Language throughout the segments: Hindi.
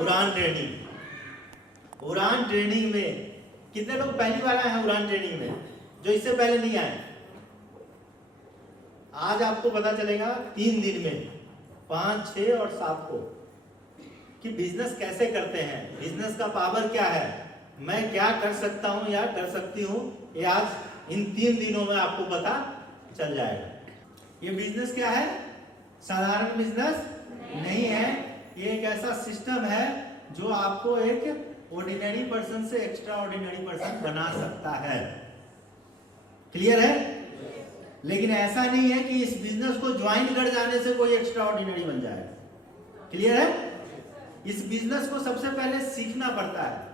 उड़ान ट्रेनिंग। उड़ान ट्रेनिंग में कितने लोग पहली बार आए हैं उड़ान ट्रेनिंग में, जो इससे पहले नहीं आए? आज आपको पता चलेगा 3 दिन में, 5, 6 और 7 को, कि बिजनेस कैसे करते हैं, बिजनेस का पावर क्या है, मैं क्या कर सकता हूं या कर सकती हूं, ये आज इन 3 दिनों में आपको पता चल जाएगा। ये बिजनेस क्या है? साधारण बिजनेस नहीं है। ये एक ऐसा सिस्टम है जो आपको एक ऑर्डिनरी पर्सन से एक्स्ट्रा ऑर्डिनरी पर्सन बना सकता है। क्लियर है? लेकिन ऐसा नहीं है कि इस बिजनेस को ज्वाइन कर जाने से कोई एक्स्ट्रा ऑर्डिनरी बन जाएगा। क्लियर है? इस बिजनेस को सबसे पहले सीखना पड़ता है,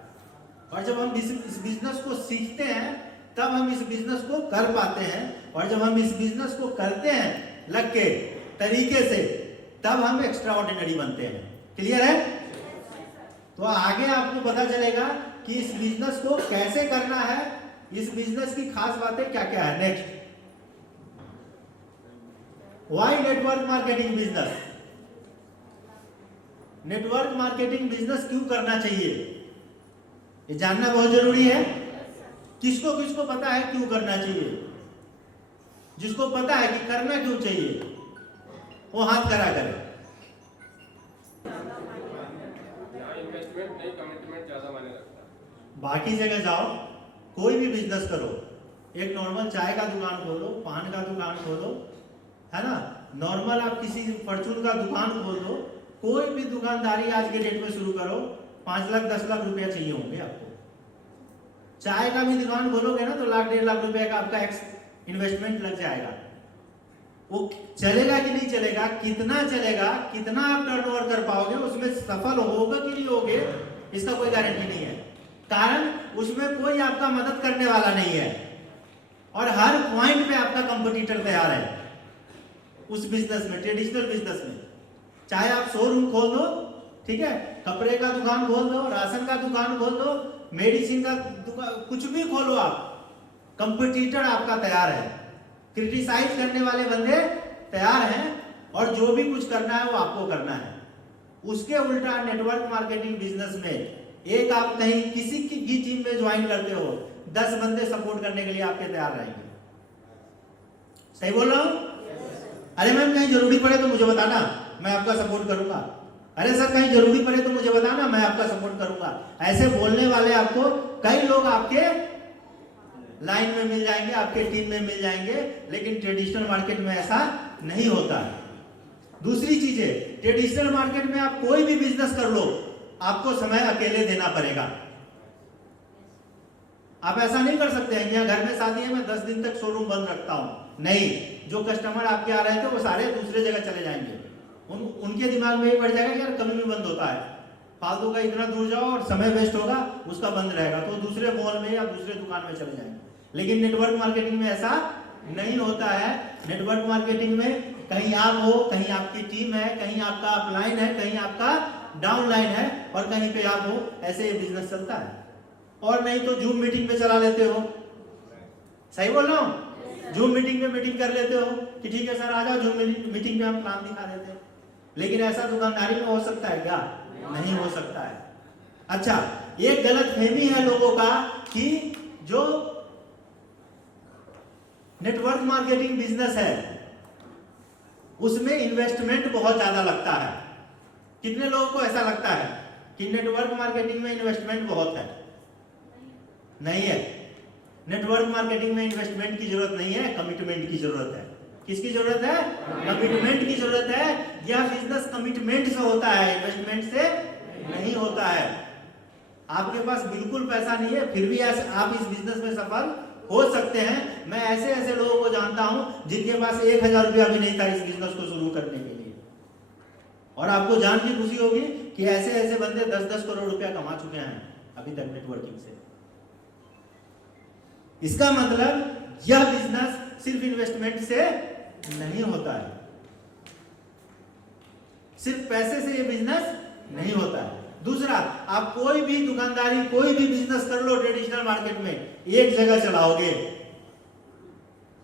और जब हम इस बिजनेस को सीखते हैं तब हम इस बिजनेस को कर पाते हैं, और जब हम इस बिजनेस को करते हैं लग के तरीके से, तब हम एक्स्ट्रा ऑर्डिनरी बनते हैं। क्लियर है? तो आगे आपको पता चलेगा कि इस बिजनेस को कैसे करना है, इस बिजनेस की खास बातें क्या क्या है। Next, why network marketing business? Network marketing business क्यों करना चाहिए, ये जानना बहुत जरूरी है। किसको किसको पता है क्यों करना चाहिए? जिसको पता है कि करना क्यों चाहिए वो हाथ खड़ा करे। बाकी जगह जाओ, कोई भी बिजनेस करो, एक नॉर्मल चाय का दुकान खोलो, पान का दुकान खोलो, है ना, नॉर्मल आप किसी फॉर्चून का दुकान खोल दो, कोई भी दुकानदारी आज के डेट में शुरू करो, 5 लाख 10 लाख रुपया चाहिए होंगे आपको। चाय का भी दुकान खोलोगे ना तो 1 लाख 1.5 लाख रुपए का आपका इन्वेस्टमेंट लग जाएगा। वो चलेगा कि नहीं चलेगा, कितना चलेगा, कितना आप टर्नओवर कर पाओगे, उसमें सफल होगा कि नहीं होगे, इसका कोई गारंटी नहीं है। कारण उसमें कोई आपका मदद करने वाला नहीं है, और हर पॉइंट पे आपका कंपटीटर तैयार है उस बिजनेस में, ट्रेडिशनल बिजनेस में। चाहे आप शोरूम खोल दो, ठीक है, कपड़े का दुकान खोल दो, राशन का दुकान खोल दो, मेडिसिन का दुकान, कुछ भी खोलो आप, कंपटीटर आपका तैयार है, क्रिटिसाइज करने वाले बंदे तैयार हैं, और जो भी कुछ करना है वो आपको करना है। उसके उल्टा नेटवर्क मार्केटिंग बिजनेस में एक आप कहीं किसी की भी टीम में ज्वाइन करते हो, 10 बंदे सपोर्ट करने के लिए आपके तैयार रहेंगे। सही बोल रहा हूं? अरे मैम कहीं जरूरी पड़े तो मुझे बताना, मैं आपका सपोर्ट करूंगा। अरे सर कहीं जरूरी पड़े तो मुझे बताना, मैं आपका सपोर्ट करूंगा। ऐसे बोलने वाले आपको कई लोग आपके लाइन में मिल जाएंगे, आपके टीम में मिल जाएंगे, लेकिन ट्रेडिशनल मार्केट में ऐसा नहीं होता है। दूसरी चीज है, ट्रेडिशनल मार्केट में आप कोई भी बिजनेस कर लो, आपको समय अकेले देना पड़ेगा। आप ऐसा नहीं कर सकते हैं, यहाँ घर में शादी है मैं 10 दिन तक शोरूम बंद रखता हूं, नहीं। जो कस्टमर आपके आ रहे थे वो सारे दूसरे जगह चले जाएंगे, उनके दिमाग में ये बढ़ जाएगा कि यार कभी भी बंद होता है, फालतू का इतना दूर जाओ और समय वेस्ट होगा, उसका बंद रहेगा, तो दूसरे मॉल में या दूसरे दुकान में चले जाएंगे। लेकिन नेटवर्क मार्केटिंग में ऐसा नहीं होता है। नेटवर्क मार्केटिंग में कहीं आप हो, कहीं आपकी टीम है, कहीं आपका अपलाइन है, कहीं आपका डाउनलाइन है, और कहीं पे आप हो, ऐसे ये बिजनेस चलता है। और नहीं तो जूम मीटिंग में चला लेते हो। सही बोल रहा हूँ? जूम मीटिंग में मीटिंग कर लेते हो कि ठीक है सर आ जाओ, जूम मीटिंग में हम प्लान दिखा देते हैं। लेकिन ऐसा दुकानदारी में हो सकता है क्या? नहीं हो सकता है। अच्छा, एक गलतफहमी है लोगों का कि जो नेटवर्क मार्केटिंग बिजनेस है उसमें इन्वेस्टमेंट बहुत ज्यादा लगता है। कितने लोगों को ऐसा लगता है कि नेटवर्क मार्केटिंग में इन्वेस्टमेंट बहुत है? नहीं है। नेटवर्क मार्केटिंग में इन्वेस्टमेंट की जरूरत नहीं है, कमिटमेंट की जरूरत है। किसकी जरूरत है? कमिटमेंट की जरूरत है। यह बिजनेस कमिटमेंट से होता है, इन्वेस्टमेंट से नहीं होता है। आपके पास बिल्कुल पैसा नहीं है, फिर भी आप इस बिजनेस में सफल हो सकते हैं। मैं ऐसे ऐसे लोगों को जानता हूं जिनके पास 1000 रुपया भी नहीं था इस बिजनेस को शुरू करने के लिए, और आपको जान की खुशी होगी कि ऐसे ऐसे बंदे 10-10 करोड़ रुपया कमा चुके हैं अभी तक नेटवर्किंग से। इसका मतलब यह बिजनेस सिर्फ इन्वेस्टमेंट से नहीं होता है, सिर्फ पैसे से यह बिजनेस नहीं होता है। दूसरा, आप कोई भी दुकानदारी, कोई भी बिजनेस कर लो ट्रेडिशनल मार्केट में, एक जगह चलाओगे,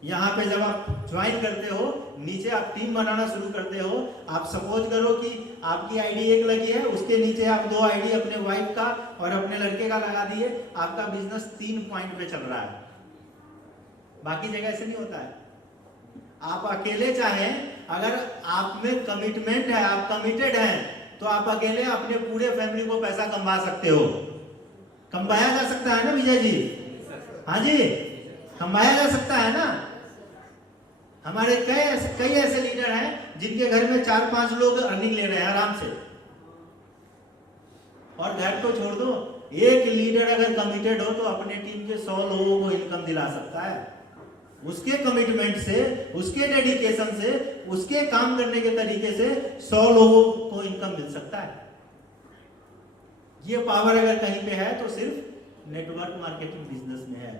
यहाँ पे जब आप ज्वाइन करते हो, नीचे आप टीम बनाना शुरू करते हो। आप सपोज करो कि आपकी आईडी एक लगी है, उसके नीचे आप 2 आईडी अपने वाइफ का और अपने लड़के का लगा दिए, आपका बिजनेस 3 पॉइंट पे चल रहा है। बाकी जगह ऐसे नहीं होता है। आप अकेले चाहें, अगर आप में कमिटमेंट है, आप कमिटेड हैं, तो आप अकेले अपने पूरे फैमिली को पैसा कमा सकते हो। कमाया जा सकता है ना विजय जी? हाँ जी, कमाया जा सकता है ना। हमारे कई ऐसे लीडर हैं जिनके घर में 4-5 लोग अर्निंग ले रहे हैं आराम से। और घर को छोड़ दो, एक लीडर अगर कमिटेड हो तो अपने टीम के 100 लोगों को इनकम दिला सकता है। उसके कमिटमेंट से, उसके डेडिकेशन से, उसके काम करने के तरीके से 100 लोगों को इनकम मिल सकता है। ये पावर अगर कहीं पे है तो सिर्फ नेटवर्क मार्केटिंग बिजनेस में है।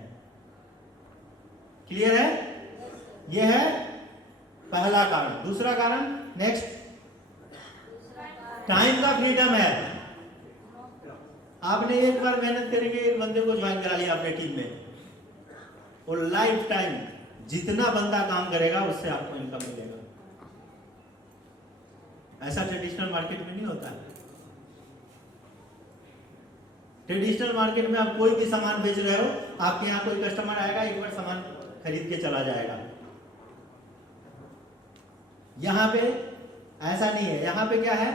क्लियर है? यह है पहला कारण। दूसरा कारण, नेक्स्ट, टाइम का फ्रीडम है। आपने एक बार मेहनत करके एक बंदे को ज्वाइन करा लिया अपने टीम में, और लाइफ टाइम जितना बंदा काम करेगा उससे आपको इनकम मिलेगा। ऐसा ट्रेडिशनल मार्केट में नहीं होता है। ट्रेडिशनल मार्केट में आप कोई भी सामान बेच रहे हो, आपके यहाँ कोई कस्टमर आएगा, एक बार सामान खरीद के चला जाएगा। यहां पे ऐसा नहीं है। यहां पे क्या है,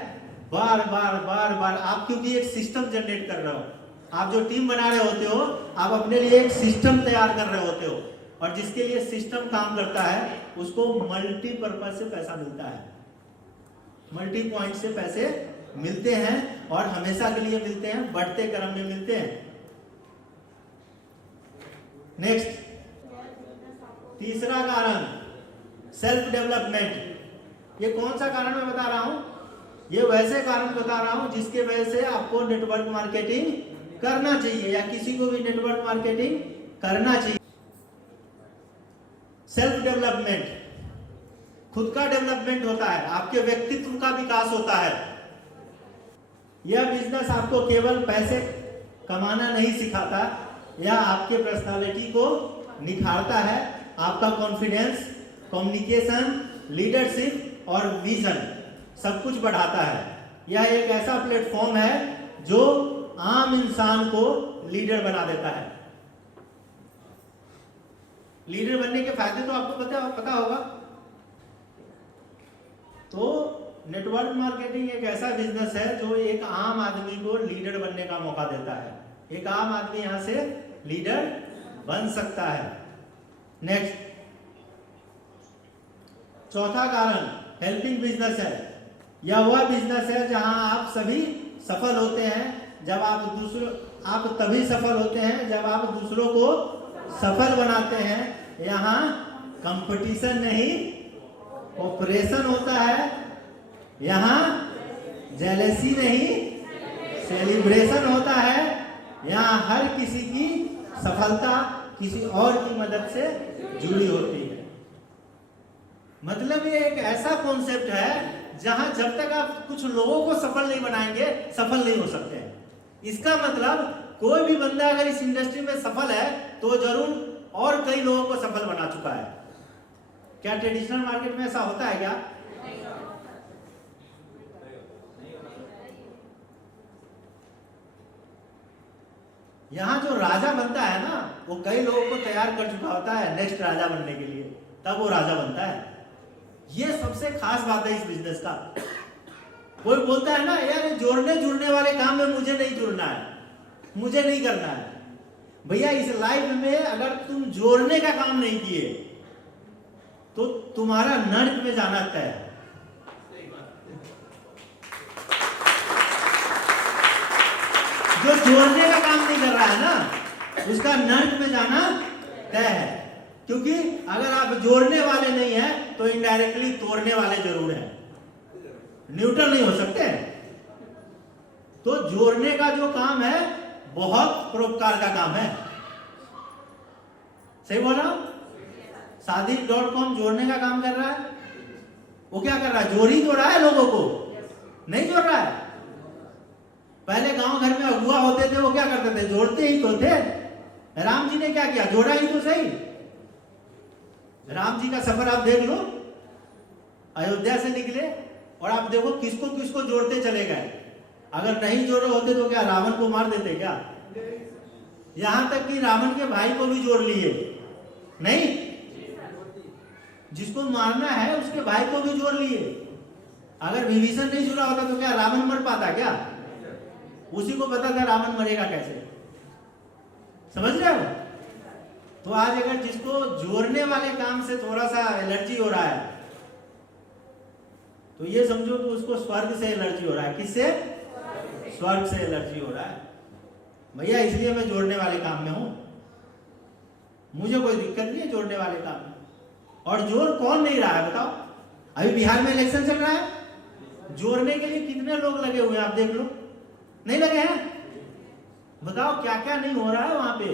बार बार आप, क्योंकि एक सिस्टम जनरेट कर रहे हो, आप जो टीम बना रहे होते हो, आप अपने लिए एक सिस्टम तैयार कर रहे होते हो, और जिसके लिए सिस्टम काम करता है उसको मल्टीपर्पज से पैसा मिलता है, मल्टी पॉइंट से पैसे मिलते हैं, और हमेशा के लिए मिलते हैं, बढ़ते क्रम में मिलते हैं। नेक्स्ट, तीसरा कारण, सेल्फ डेवलपमेंट। ये कौन सा कारण मैं बता रहा हूं? ये वैसे कारण बता रहा हूं जिसके वजह से आपको नेटवर्क मार्केटिंग करना चाहिए, या किसी को भी नेटवर्क मार्केटिंग करना चाहिए। सेल्फ डेवलपमेंट, खुद का डेवलपमेंट होता है, आपके व्यक्तित्व का विकास होता है। यह बिजनेस आपको केवल पैसे कमाना नहीं सिखाता, यह आपके पर्सनालिटी को निखारता है, आपका कॉन्फिडेंस, कम्युनिकेशन, लीडरशिप और विजन सब कुछ बढ़ाता है। यह एक ऐसा प्लेटफॉर्म है जो आम इंसान को लीडर बना देता है। लीडर बनने के फायदे तो आपको पता होगा। तो नेटवर्क मार्केटिंग एक ऐसा बिजनेस है जो एक आम आदमी को लीडर बनने का मौका देता है। एक आम आदमी यहां से लीडर बन सकता है। नेक्स्ट, चौथा कारण हेल्पिंग बिजनेस है। यह वह बिजनेस है जहां आप सभी सफल होते हैं, जब आप तभी सफल होते हैं जब आप दूसरों को सफल बनाते हैं। यहाँ कंपटीशन नहीं, ऑपरेशन होता है। यहाँ जेलसी नहीं, सेलिब्रेशन होता है। यहाँ हर किसी की सफलता किसी और की मदद से जुड़ी होती है। मतलब ये एक ऐसा कॉन्सेप्ट है जहां जब तक आप कुछ लोगों को सफल नहीं बनाएंगे, सफल नहीं हो सकते हैं। इसका मतलब कोई भी बंदा अगर इस इंडस्ट्री में सफल है तो जरूर और कई लोगों को सफल बना चुका है। क्या ट्रेडिशनल मार्केट में ऐसा होता है क्या? यहाँ जो राजा बनता है ना, वो कई लोगों को तैयार कर चुका होता है नेक्स्ट राजा बनने के लिए, तब वो राजा बनता है। ये सबसे खास बात है इस बिजनेस का। कोई बोलता है ना, यार जोड़ने जुड़ने वाले काम में मुझे नहीं जुड़ना है, मुझे नहीं करना है। भैया इस लाइफ में अगर तुम जोड़ने का काम नहीं किए तो तुम्हारा नर्क में जाना तय है। जो जोड़ने का काम नहीं कर रहा है ना, उसका नर्क में जाना तय है। क्योंकि अगर आप जोड़ने वाले नहीं हैं तो इनडायरेक्टली तोड़ने वाले जरूर हैं, न्यूट्रल नहीं हो सकते। तो जोड़ने का जो काम है बहुत परोपकार का काम है। सही बोल रहा हूं? Saadi.com जोड़ने का काम कर रहा है। वो क्या कर रहा है? जोड़ ही तो रहा है लोगों को, नहीं जोड़ रहा है। पहले गांव घर में अगुआ होते थे, वो क्या करते थे? जोड़ते ही तो थे। राम जी ने क्या किया? जोड़ा ही तो सही। राम जी का सफर आप देख लो, अयोध्या से निकले और आप देखो किसको किसको जोड़ते चले गए। अगर नहीं जोड़े होते तो क्या रावण को मार देते क्या? यहां तक कि रावण के भाई को भी जोड़ लिए, नहीं, जिसको मारना है उसके भाई को भी जोड़ लिए। अगर विभीषण नहीं जुड़ा होता तो क्या रावण मर पाता क्या? उसी को पता था रावण मरेगा कैसे, समझ रहे हो? तो आज अगर जिसको जोड़ने वाले काम से थोड़ा सा एलर्जी हो रहा है तो ये समझो कि उसको स्वर्ग से एलर्जी हो रहा है। किससे? स्वर्ग से एलर्जी हो रहा है। भैया इसलिए मैं जोड़ने वाले काम में हूं, मुझे कोई दिक्कत नहीं है जोड़ने वाले काम में। और जोड़ कौन नहीं रहा है बताओ? अभी बिहार में इलेक्शन चल रहा है, जोड़ने के लिए कितने लोग लगे हुए हैं आप देख लो, नहीं लगे हैं? बताओ क्या क्या नहीं हो रहा है वहां पे,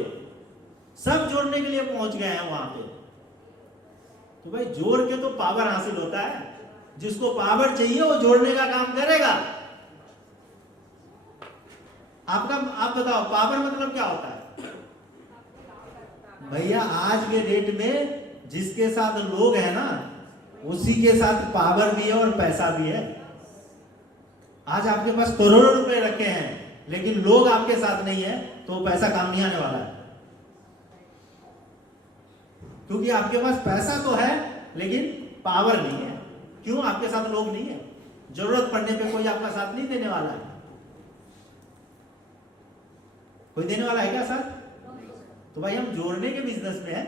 सब जोड़ने के लिए पहुंच गए हैं वहां पे। तो भाई जोड़ के तो पावर हासिल होता है, जिसको पावर चाहिए वो जोड़ने का काम करेगा। आप बताओ पावर मतलब क्या होता है? भैया आज के डेट में जिसके साथ लोग हैं ना उसी के साथ पावर भी है और पैसा भी है। आज आपके पास करोड़ों रुपए रखे हैं लेकिन लोग आपके साथ नहीं है तो पैसा काम नहीं आने वाला है, क्योंकि आपके पास पैसा तो है लेकिन पावर नहीं है। क्यों? आपके साथ लोग नहीं है, जरूरत पड़ने पे कोई आपका साथ नहीं देने वाला है। कोई देने वाला है क्या साथ? तो भाई हम जोड़ने के बिजनेस में है।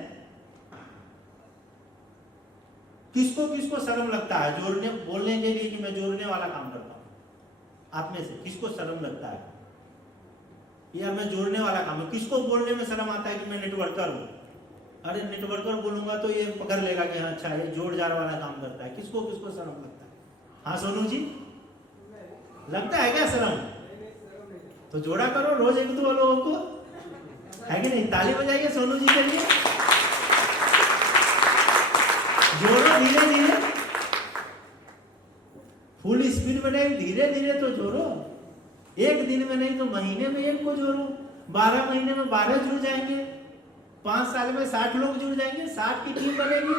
किसको किसको शर्म लगता है जोड़ने बोलने के लिए कि मैं जोड़ने वाला काम करता हूं? आप में से किसको शर्म लगता है यार मैं जोड़ने वाला काम है? किसको बोलने में शर्म आता है कि मैं नेटवर्कर हूं? अरे नेटवर्कर बोलूंगा तो ये पकड़ लेगा कि हाँ अच्छा ये जोड़ जाड़ वाला काम करता है। किसको किसको शर्म लगता है? हाँ सोनू जी, लगता है क्या शर्म? तो जोड़ा करो रोज एक दो लोगों को, है कि नहीं? ताली बजाइए सोनू जी के लिए। जोड़ो धीरे धीरे, फुल स्पीड में नहीं, धीरे धीरे तो जोड़ो। एक दिन में नहीं तो महीने में एक को जोड़ो, 12 महीने में 12 जुड़ जाएंगे, 5 साल में 60 लोग जुड़ जाएंगे, 60 की टीम बनेगी।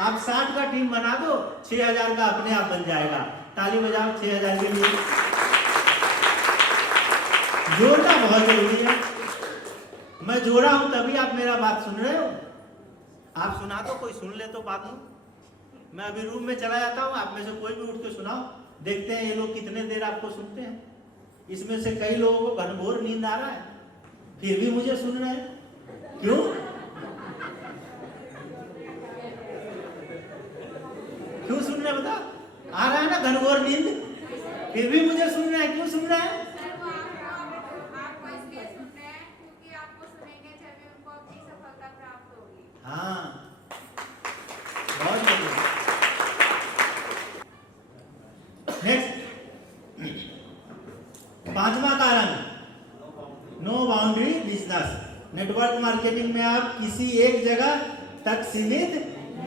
आप 60 का टीम बना दो, 6000 का अपने आप बन जाएगा। ताली बजाओ 6000 के लिए। जोड़ना बहुत जरूरी है। मैं जोड़ा हूं तभी आप मेरा बात सुन रहे हो। आप सुना दो, कोई सुन ले तो बात हो। मैं अभी रूम में चला जाता हूं, आप में से कोई भी उठ के सुनाओ, देखते हैं ये लोग कितने देर आपको सुनते हैं। इसमें से कई लोगों को घनघोर नींद आ रहा है फिर भी मुझे सुन रहे हैं। क्यों? क्यों सुन रहे बता? आ रहा है ना घनघोर नींद, फिर भी मुझे सुन रहे हैं। क्यों सुन रहे हैं? हाँ बहुत बढ़िया। नेक्स्ट 5वां कारण, no boundary business. Network marketing में आप किसी एक जगह तक सीमित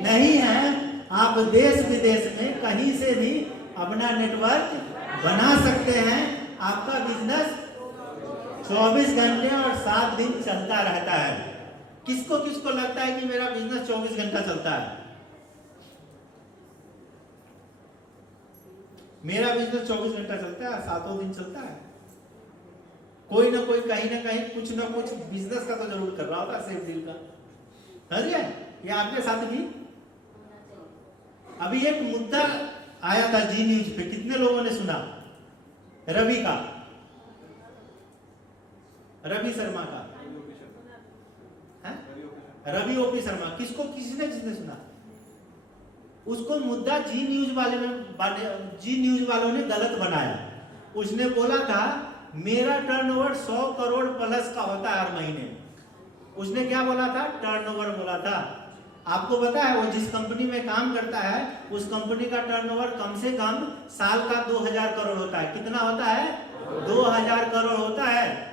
नहीं हैं। आप देश विदेश में कहीं से भी अपना नेटवर्क बना सकते हैं। आपका बिजनेस 24 घंटे और 7 दिन चलता रहता है। किसको किसको लगता है कि मेरा बिजनेस 24 घंटा चलता है? मेरा बिजनेस 24 घंटा चलता है, 7 दिन चलता है। कोई ना कोई कहीं ना कहीं कुछ ना कुछ बिजनेस का तो जरूर कर रहा होता है, सेफ डील का। समझिए, ये आपके साथ भी अभी एक मुद्दा आया था जी न्यूज पे, कितने लोगों ने सुना? रवि का, रवि शर्मा का, रवि ओपी शर्मा। किसने सुना? उसको मुद्दा जी न्यूज वालों ने गलत बनाया। उसने बोला था मेरा टर्नओवर 100 करोड़ प्लस का होता है हर महीने। उसने क्या बोला था? टर्नओवर बोला था। आपको पता है वो जिस कंपनी में काम करता है उस कंपनी का टर्नओवर कम से कम साल का 2000 करोड़ होता है। कितना होता है? 2000 करोड़ होता है।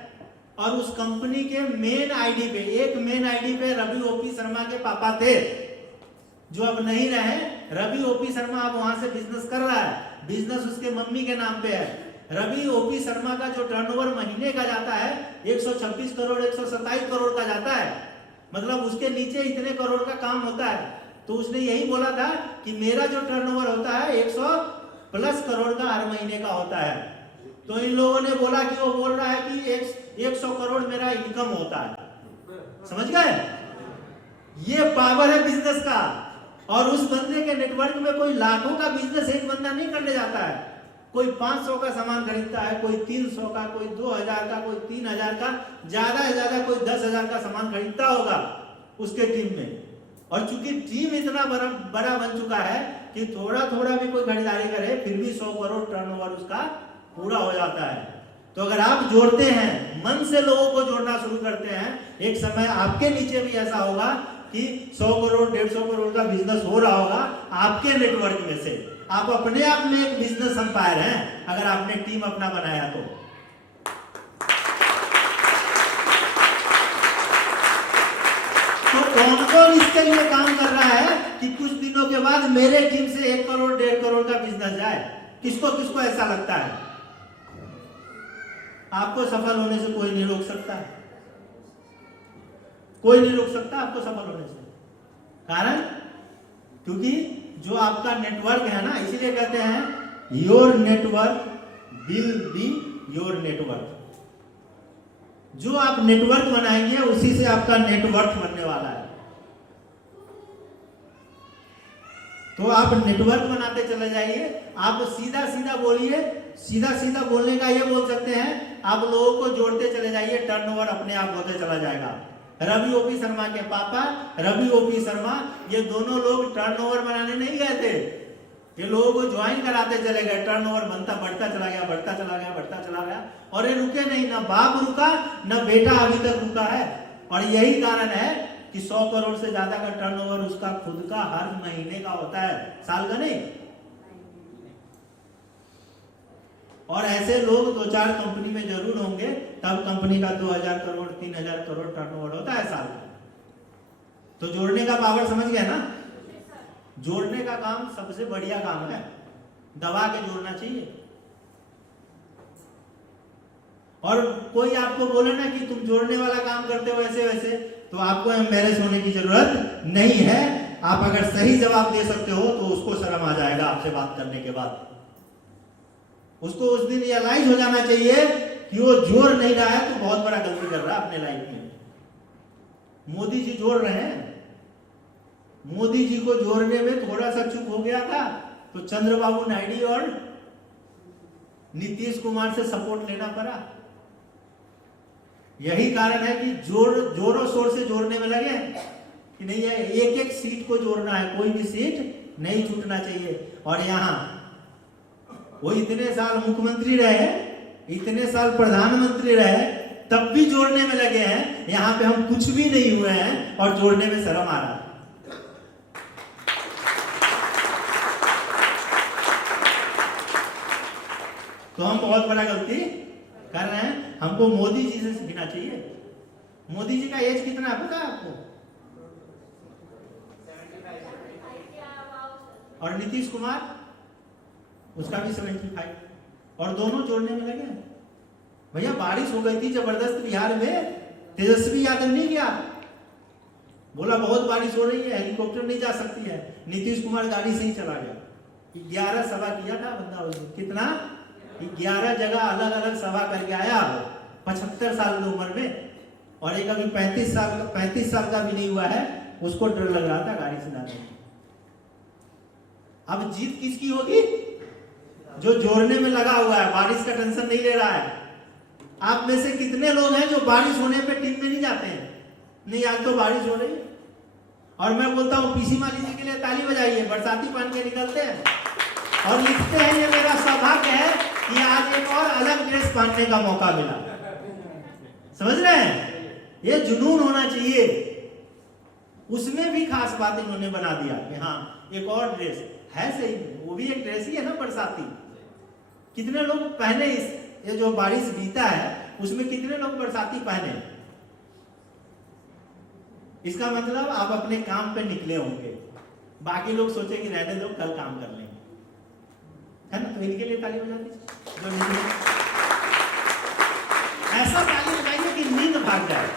और उस कंपनी के मेन आईडी पे, एक मेन आईडी पे रवि ओपी शर्मा के पापा थे, जो अब नहीं रहे। रवि ओपी शर्मा अब वहां से बिजनेस कर रहा है, बिजनेस उसके मम्मी के नाम पे है। रवि ओपी शर्मा का जो टर्नओवर महीने का जाता है 126 करोड़ 127 करोड़ का जाता है, मतलब उसके नीचे इतने करोड़ का काम होता है। तो उसने यही बोला था कि मेरा जो टर्नओवर होता है 100+ करोड़ का हर महीने का होता है। तो इन लोगों ने बोला कि वो बोल रहा है कि 100 करोड़ मेरा इनकम होता है। समझ गए? ये पावर है बिजनेस का। और उस बंदे के नेटवर्क में कोई लाखों का बिजनेस एक बंदा नहीं करने जाता है। कोई 500 का सामान खरीदता है, कोई 300 का, कोई 2000 का, कोई 3000 का, ज्यादा से ज्यादा कोई 10,000 का सामान खरीदता होगा उसके टीम में। और चूंकि टीम इतना बड़ा बन चुका है कि थोड़ा थोड़ा भी कोई खरीदारी करे फिर भी 100 करोड़ टर्नओवर उसका पूरा हो जाता है। तो अगर आप जोड़ते हैं, मन से लोगों को जोड़ना शुरू करते हैं, एक समय आपके नीचे भी ऐसा होगा कि 100 करोड़ 150 करोड़ का बिजनेस हो रहा होगा आपके नेटवर्क में से। आप अपने आप में एक बिजनेस एम्पायर हैं अगर आपने टीम अपना बनाया तो। कौन कौन इसके लिए काम कर रहा है कि कुछ दिनों के बाद मेरे टीम से 1 करोड़ 1.5 करोड़ का बिजनेस जाए? किसको किसको ऐसा लगता है? आपको सफल होने से कोई नहीं रोक सकता, कोई नहीं रोक सकता आपको सफल होने से। कारण क्योंकि जो आपका नेटवर्क है ना, इसीलिए कहते हैं your network will be your network. जो आप नेटवर्क बनाएंगे उसी से आपका नेटवर्क बनने वाला है। तो आप नेटवर्क बनाते चले जाइए। आप सीधा सीधा बोलिए, सीधा सीधा बोलने का ये बोल सकते हैं, आप लोगों को जोड़ते चले जाइए, टर्नओवर अपने आप होते चला जाएगा। रवि ओपी शर्मा के पापा रवि ओपी शर्मा, ये दोनों लोग टर्नओवर बनाने नहीं गए थे, ये लोगों को ज्वाइन कराते चले गए। टर्नओवर बनता बढ़ता चला गया, बढ़ता चला गया, बढ़ता चला गया, और ये रुके नहीं। ना बाप रुका, ना बेटा अभी तक रुका है। और यही कारण है कि 100 करोड़ से ज्यादा का टर्नओवर उसका खुद का हर महीने का होता है, साल का नहीं। और ऐसे लोग 2-4 कंपनी में जरूर होंगे, तब कंपनी का 2000 करोड़ 3000 करोड़ टर्नओवर होता है साल का। तो जोड़ने का पावर समझ गया ना? जोड़ने का काम सबसे बढ़िया काम है, दबा के जोड़ना चाहिए। और कोई आपको बोले ना कि तुम जोड़ने वाला काम करते हो ऐसे वैसे, तो आपको एम्बैरेस होने की जरूरत नहीं है। आप अगर सही जवाब दे सकते हो तो उसको शर्म आ जाएगा आपसे बात करने के बाद। उसको उस दिन रियलाइज हो जाना चाहिए कि वो जोड़ नहीं रहा है तो बहुत बड़ा गलती कर रहा है अपने लाइफ में। मोदी जी जोड़ रहे हैं, मोदी जी को जोड़ने में थोड़ा सा चूक हो गया था तो चंद्रबाबू नायडू और नीतीश कुमार से सपोर्ट लेना पड़ा। यही कारण है कि जोरों शोर से जोड़ने में लगे कि नहीं है, एक एक सीट को जोड़ना है, कोई भी सीट नहीं छूटना चाहिए। और यहां वो इतने साल मुख्यमंत्री रहे, इतने साल प्रधानमंत्री रहे, तब भी जोड़ने में लगे हैं। यहां पे हम कुछ भी नहीं हुए हैं और जोड़ने में शर्म आ रहा है। तो हम बहुत बड़ा गलती कर रहे हैं। हमको मोदी जी से सीखना चाहिए। मोदी जी का एज कितना है पता है आपको? और नीतीश कुमार, उसका भी 75। और दोनों जोड़ने में लगे। भैया बारिश हो गई थी जबरदस्त बिहार में, तेजस्वी यादव नहीं गया, बोला बहुत बारिश हो रही है, हेलीकॉप्टर नहीं जा सकती है। नीतीश कुमार गाड़ी से ही चला गया। 11 सभा किया था बंदा उस दिन। कितना? 11 जगह अलग अलग सभा करके आया 75 साल की उम्र में। और एक अभी 35 साल का भी नहीं हुआ है, उसको डर लग रहा था गाड़ी से जाने। अब जीत किसकी होगी? जो जोड़ने में लगा हुआ है, बारिश का टेंशन नहीं ले रहा है। आप में से कितने लोग हैं जो बारिश होने पे टीम में नहीं जाते हैं? नहीं, आज तो बारिश हो रही है। और मैं बोलता हूँ पीसी माली जी के लिए ताली बजाइए, बरसाती पहन के निकलते हैं और लिखते हैं ये मेरा सौभाग्य है कि आज एक और अलग ड्रेस पहनने का मौका मिला। समझ रहे हैं? ये जुनून होना चाहिए। उसमें भी खास बात इन्होंने बना दिया कि हाँ एक और ड्रेस है, सही वो भी एक ड्रेस ही है ना बरसाती। कितने लोग पहने ये जो बारिश बीता है उसमें कितने लोग बरसाती पहने? इसका मतलब आप अपने काम पे निकले होंगे। बाकी लोग सोचे कि रहने दो कल काम कर लेंगे, है ना? तो इनके लिए ताली बजा दीजिए। ऐसा ताली बजाइए कि नींद भाग जाए।